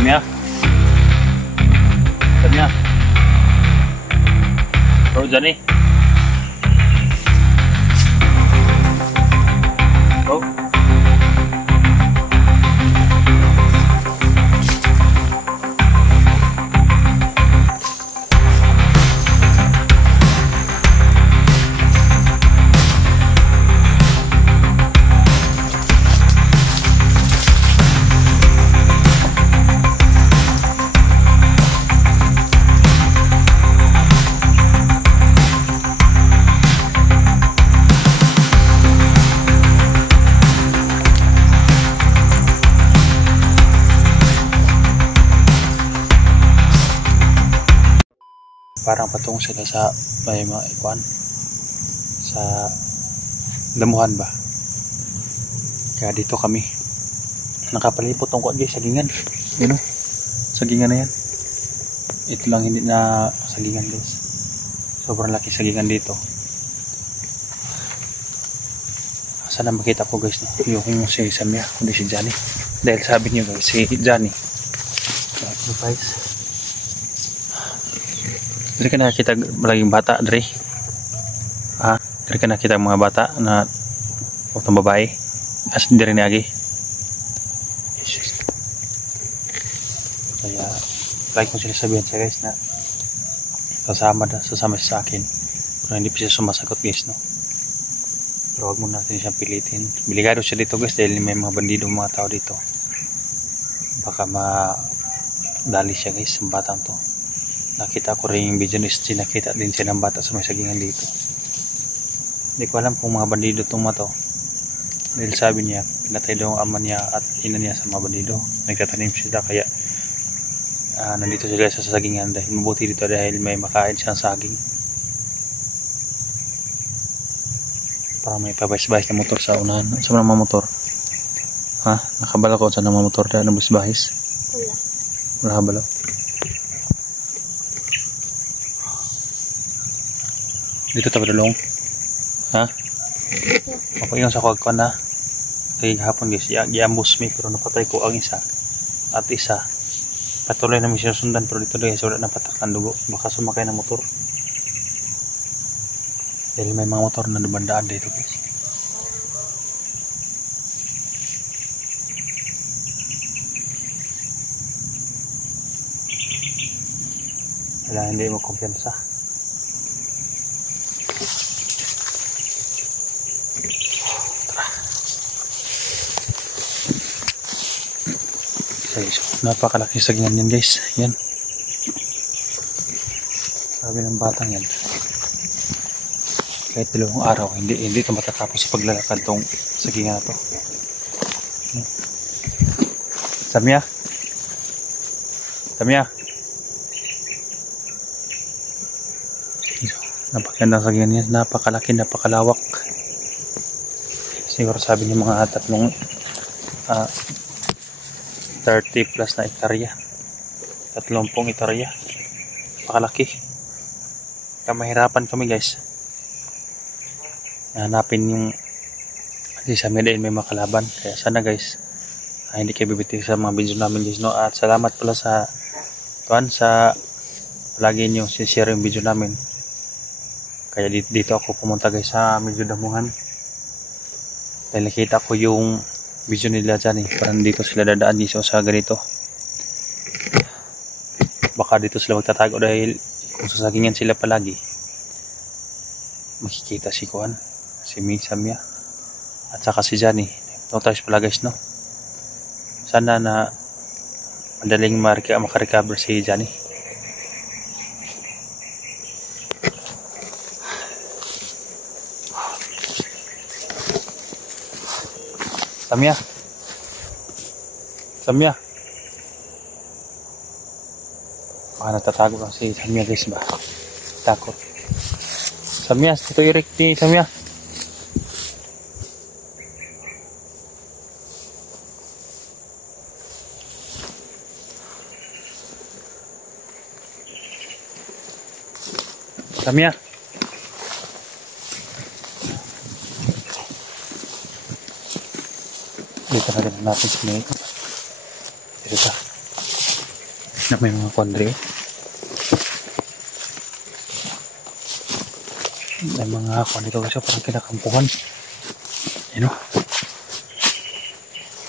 Samia. Samia. Bro, Johnny. Bro. Parang patungo sila sa may mga ikuan sa damuhan ba, kaya dito kami nakapalipot ang kuwan guys, sagingan yun o, sagingan na yan. Ito lang hindi na sagingan guys, sobrang laki sagingan dito. Sana makita ko guys, no? Yung si Samia kundi si Johnny, dahil sabi niyo guys si Johnny sacrifice. Dari ka nakita laging bata, Dre. Ha? Dari ka nakita mga bata na utang babae. As diri ni agi. Kaya like ko sila sabihan siya guys na sasama siya sa akin. Pero hindi pa siya sumasagot guys, no. Pero wag mo natin siyang pilitin. Biligado siya dito guys dahil may mga bandido mga tao dito. Baka madali siya guys, ang batang to. Nakita ko rin yung video ni Steve, nakita din siya ng bata sa may sagingan dito. Hindi ko alam kung mga bandido itong mga to. Dahil sabi niya, pinatay daw ang ama niya at ina niya sa mga bandido. Nagtatanim sila kaya nandito sila sa sagingan dahil mabuti dito dahil may makain siyang saging. Parang may pabahis-bahis na motor sa unahan. Saan mga motor? Ha? Nakabala ko saan mga motor dahil nabahis-bahis? Wala. Wala kabala. Dito tayo dulong. Ha? Ako yung sa kagkan na. Kaya hapon guys, i-ambus me pero napatay ko ang isa. At isa. Patuloy namin sinusundan pero dito guys, wala napatak ng dugo. Baka sumakay na motor. Dahil may mga motor na dumandaan dito guys. Wala, hindi mo kumpiyansa. Napakalaki sagingan yan guys, yan. Sabi ng batang yan, kahit 2 araw hindi ito matatapos sa paglalakad tong sagingan na to. Samia, Samia, napakagandang sagingan yan, napakalaki, napakalawak. Siguro sabi niya mga 30 plus na hektarya, 30 hektarya, pakalaki. Kaya mahirapan kami guys, hanapin yung si Samia dahil may makalaban. Kaya sana guys, hindi kayo bibitin sa mga video namin guys, no? At salamat pala sa palagi nyo share yung video namin. Kaya dito ako pumunta guys sa medyo damuhan dahil nakita ko yung video nila dyan parang dito sila dadaan dito sa ganito. Baka dito sila magtatago dahil kung sasagingan sila palagi makikita si Kuan, si Samia at saka si Johnny. Notice pala guys, no? Sana na madaling makarecover si Johnny. Samia, Samia, baka natatago lang si Samia guys ba? Takot. Samia, ito yung ni Samia. Samia. Dito na rin natin sa mga ito. Dito. Na may mga kondre. May mga kondre dito guys. Parang kinakampuhan. Yun o.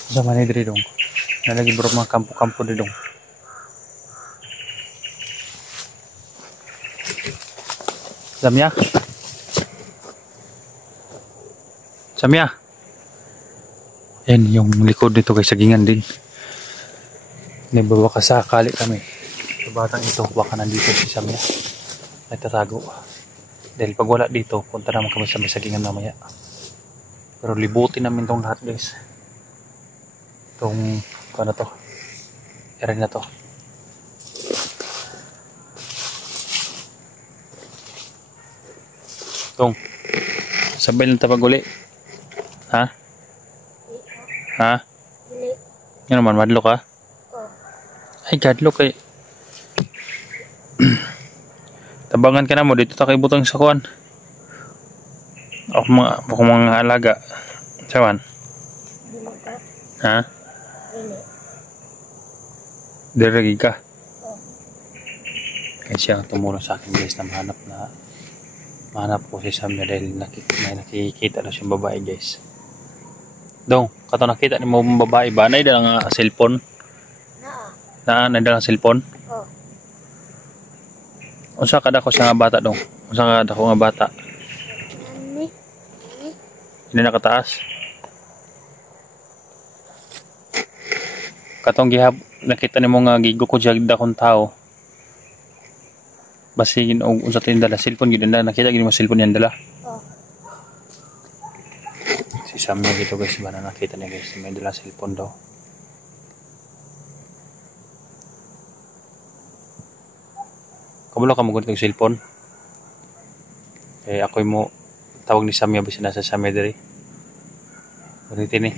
Sa manidri dong. Nalagi bro mga kampo-kampo dito dong. Samya? Samya? Yan yung likod dito guys. Sagingan din. Baka sakali kami. Sa batang ito, baka nandito si Samya. Nagtatago. Dahil pag wala dito, punta naman kami sa may sagingan mamaya. Pero libutin namin tong lahat guys. Itong, ano to? Area na to. Itong, sabay lang tapag uli. Ha? Ha? Yan naman, madlo ka? Ay, gadlo kay tabangan ka na mo dito takay butang sa kuan. Ako mga alaga. Sawan? Ha? Diregi ka? Kaya siya tumulong sa akin guys na mahanap ko si Samya dahil may nakikita na siyang babae guys. Dong, kato nakita ni mo babae ba? Naida lang cellphone? Nadalang cellphone? Oo. Unsa kada ko sa nga bata dong? Unsa kada ko nga bata? Hindi nakataas. Katong gihap nakita nimo nga gigo ko jagda kong tao. Basigin og unsa tin dala cellphone gid na nakita gid mo cellphone yan dala. Oo. Si Samya gito guys ba na nakita niya guys may dala cellphone daw. Kabalo ka mo gunit ng cellphone. Eh ako mo tawag ni Samya basta nasa Samya diri. Gunit ni.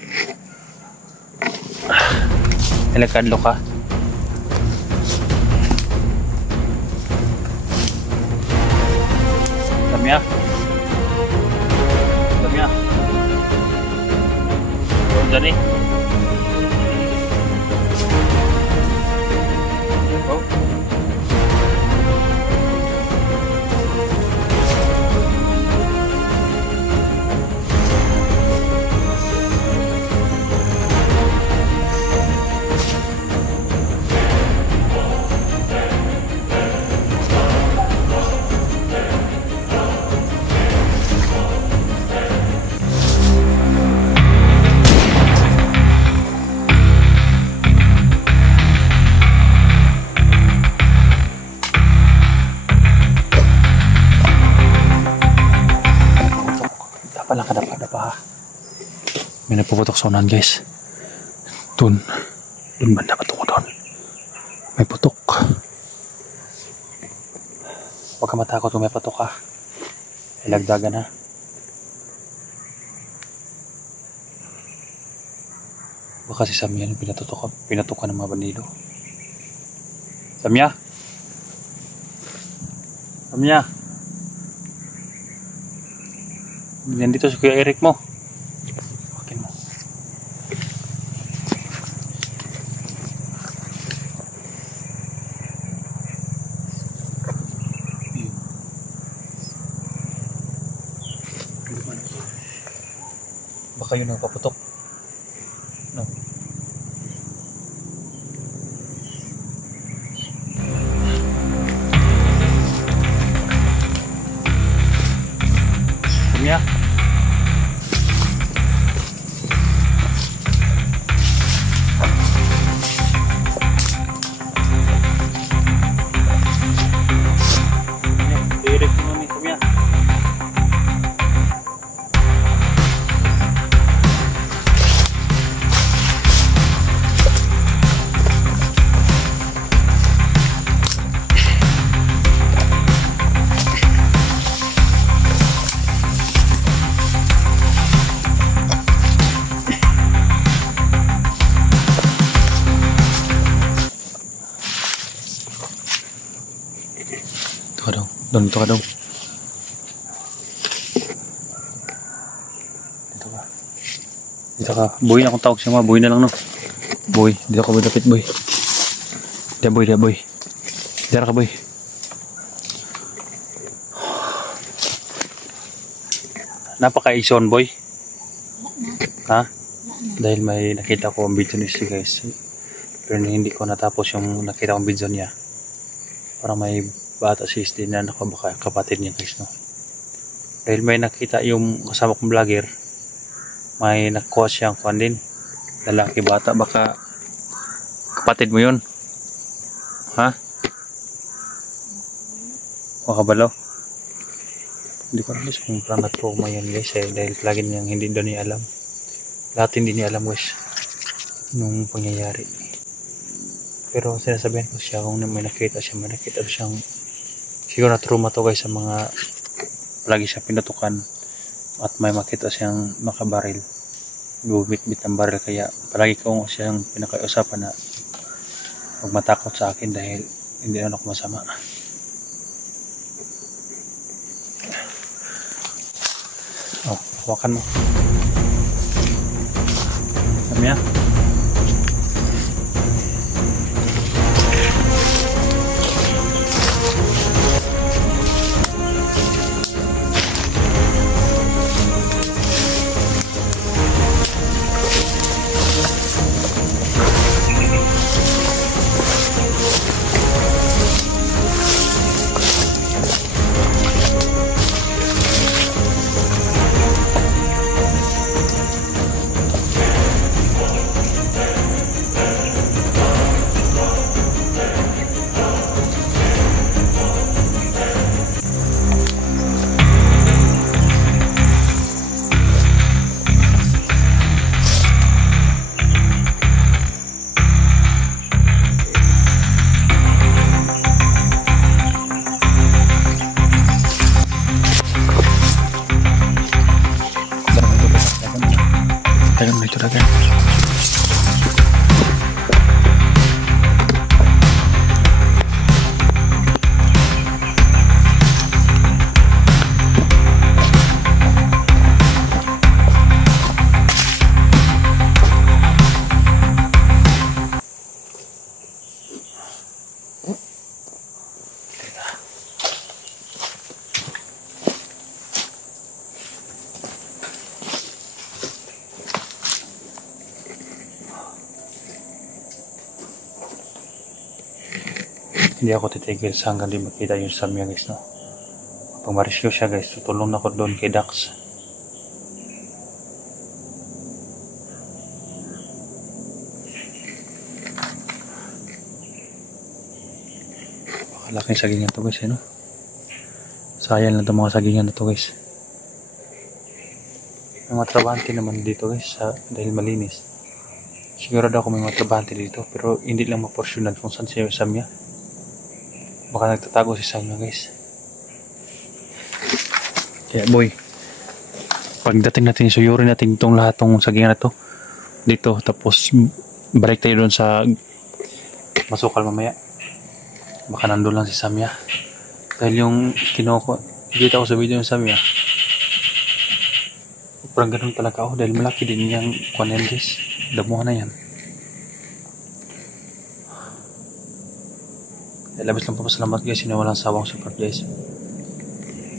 Ilakadlo ka. Samya. Samya. Dani. Oh. Kadapa. May napuputok sa unan guys. Dun banda pa tungo doon. May putok. Huwag ka matakot kung may putok ka. Ilagdagan na. Baka si Samya pinatukan ng mga bandido. Samya? Samya? Yan dito si Kuya Eric mo. Akin mo. Baka yun ang paputok. No. Samya? Dito ka daw. Dito ka. Boy na akong tawag siya mga. Boy na lang no. Boy. Dito ka boy. Dapit boy. Boy, dia boy. Dara ka boy. Napaka-ison boy. Ha? Dahil may nakita ko ang video ni si guys. Pero hindi ko natapos yung nakita kong video niya. Parang may bata si Isdi na baka kapatid niya guys, no? Dahil may nakita yung kasama kong vlogger, may nakuha siyang kuhan din, lalaki bata, baka kapatid mo yun. Ha? O kabalo? Hindi ko alam guys kung parang na-trauma yun guys, dahil lagi niyang hindi doon niya alam. Lahat hindi niya alam guys nung pangyayari. Pero sinasabihan ko siya kung may nakita siyang siguro na-trauma to guys sa mga lagi siya pinatukan at may makita siyang makabaril, bumit-bit ng baril, kaya palagi ko siyang pinakausapan na huwag matakot sa akin dahil hindi naman ako masama. Oh, hawakan mo. Samya. Dagan mo ito, dagan. Hindi ako titigil sa hanggang di makita yung Samya guys, no? Pag ma-rescue siya guys, tutulong na ako doon kay Dax. Bakalaking sagingan to guys, no? Sayang lang itong mga sagingan na to guys. May mga trabahante naman dito guys, dahil malinis. Sigurado ako may mga trabahante dito, pero hindi lang maporsyonan kung saan si Samya. Baka nagtatago si Samya guys. Kaya boy, pagdating natin, suyurin natin itong lahat ng sagingan na to dito, tapos balik tayo doon sa masukal mamaya. Baka nandun lang si Samya. Dahil yung kita ko sa video ng Samya, parang ganun talaga ako, dahil malaki din yung kuwan guys. Damuhan na yan. Labis lang papasalamat guys, na walang sawang support guys.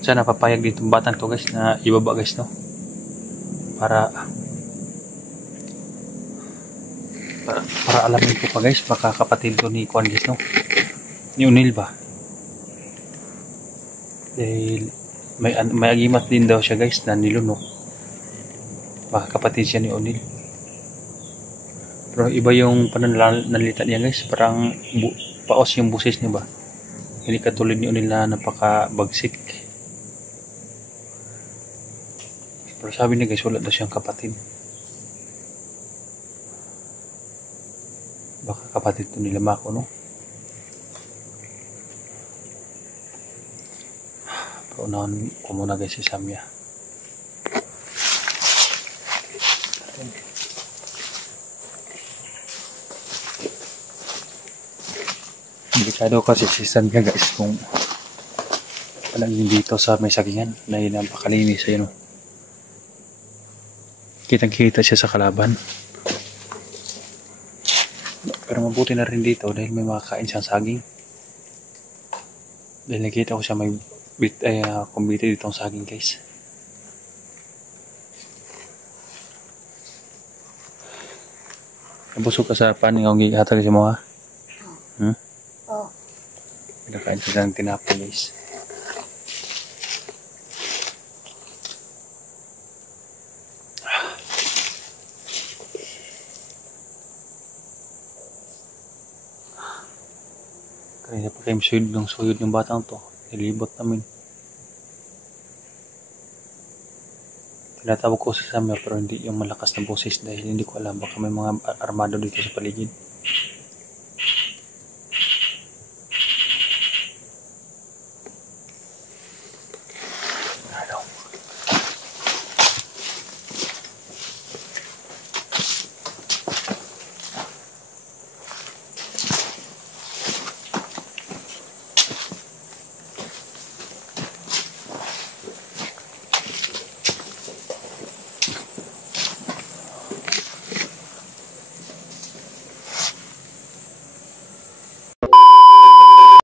Sana papayag dito yung batang to guys na ibaba guys, no? Para alamin ko pa guys, baka kapatid ko ni Kwan guys, no? Ni Unil ba? Dahil may agimat din daw siya guys na nilunok. Baka kapatid siya ni Unil. Pero iba yung pananalita niya guys, parang paos yung busis niya ba? Hindi katulad ni Unil na napakabagsik. Pero sabi niya guys, wala daw siyang kapatid. Baka kapatid to nila Mako, no? Pero unahan ko muna guys si Samya. Delikado kasi si Samya guys kung palaging dito sa may sagingan na yun ang pakalinis, ayun, no? Kitang kita siya sa kalaban. Pero mabuti na rin dito dahil may makakain siyang saging. Dahil nakita ko siya may kumbite dito ang saging guys. Nabusog ka sa paning ang gihatag sa mga. Oh. Pinakain sila ng tinapay guys. Kaya pa kayo suyod ng batang to. Nilibot namin. Tinatawag ko si Summer pero hindi yung malakas na boses dahil hindi ko alam baka may mga armado dito sa paligid.